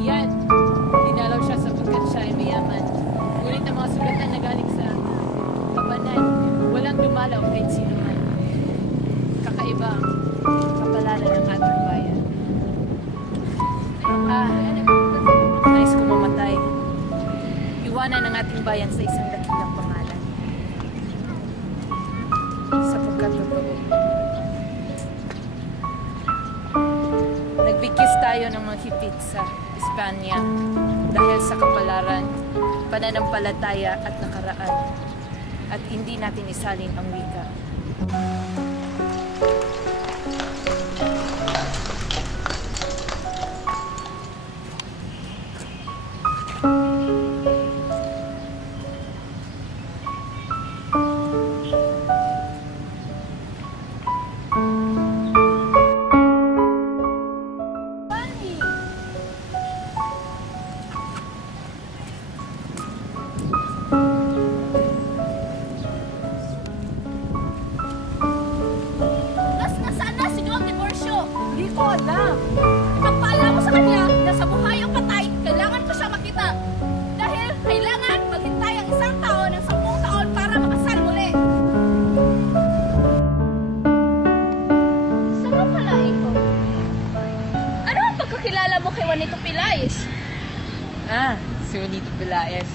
Yan. Dinalaw siya sapagkat siya ay mayaman. Ngunit ang mga sulatan na galing sa kabanan, walang dumalaw kahit sino man. Kakaiba ang kapalaran ng ating bayan. Nais ko mamatay. Iwanan ang ating bayan sa isang dakilang pangalan. Sapagkat totoo. Nagbigkis tayo ng mga hipit sa Espanya dahil sa kapalaran, pananampalataya at nakaraan, at hindi natin isalin ang wika. Hindi ko alam. Ipagpaalam mo sa kanya na sa buhay o patay, kailangan ko siya makita. Dahil kailangan maghintay ang isang taon ng 10 taon para makasal muli. Saan pala ito? Ano ang pagkakilala mo kay Juanito Pilaes? Si Juanito Pilaes.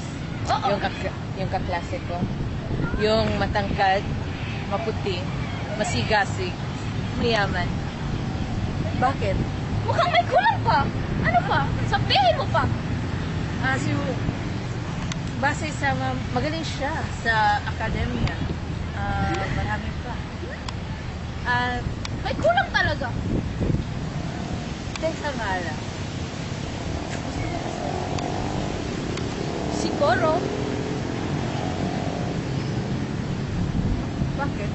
Oo. Yung kaklase ko. Yung matangkad, maputi, masigasig, mayaman. Bakit? Mukhang may kulang pa. Ano pa? Sabihin mo pa. Base sa magaling siya sa akademya. Marami pa. May kulang talaga. Teka nga lang. Siguro. Bakit?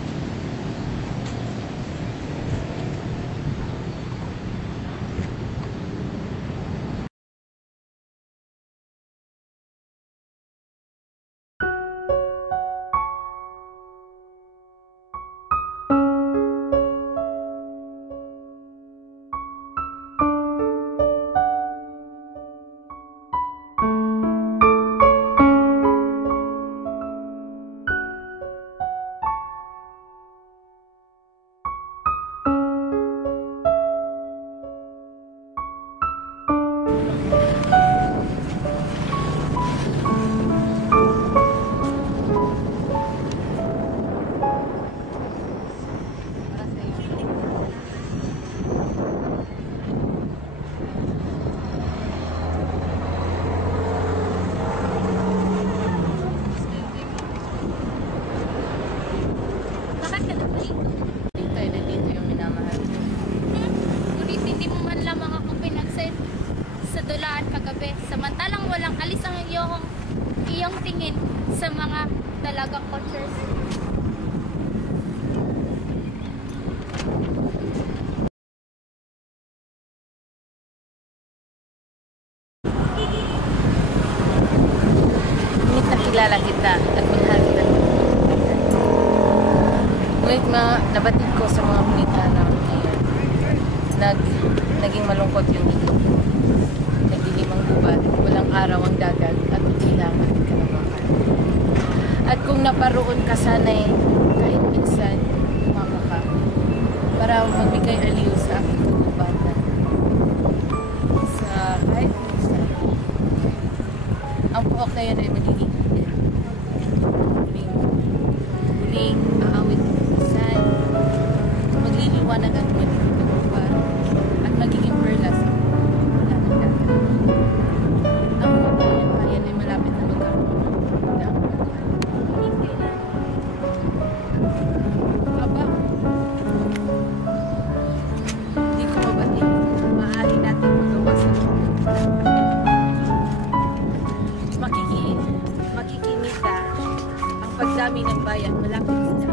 Kagabi, samantalang walang alis ang iyong tingin sa mga dalagang coachers. Ngunit nakilala kita at minahal kita. Ngunit nabatid ko sa mga punita na naging malungkot yung ito. Nagdilim ang gubat, walang araw ang dagat, at kailangan kalawakan. At kung naparoon ka sana'y kahit minsan, mama ka, para magbigay aliw sa aking kagubatan. Sa kahit minsan, ang puok na yun ay magiging din. Huling aawit ng minsan, magliliwanag ang magiging kagubatan, at magiging perlas ang mga bayan ay malapit na magkakaroon ng aba, hindi ko mabatid. Maaari natin magawa sa makikinita ang pagdami ng bayan malapit sa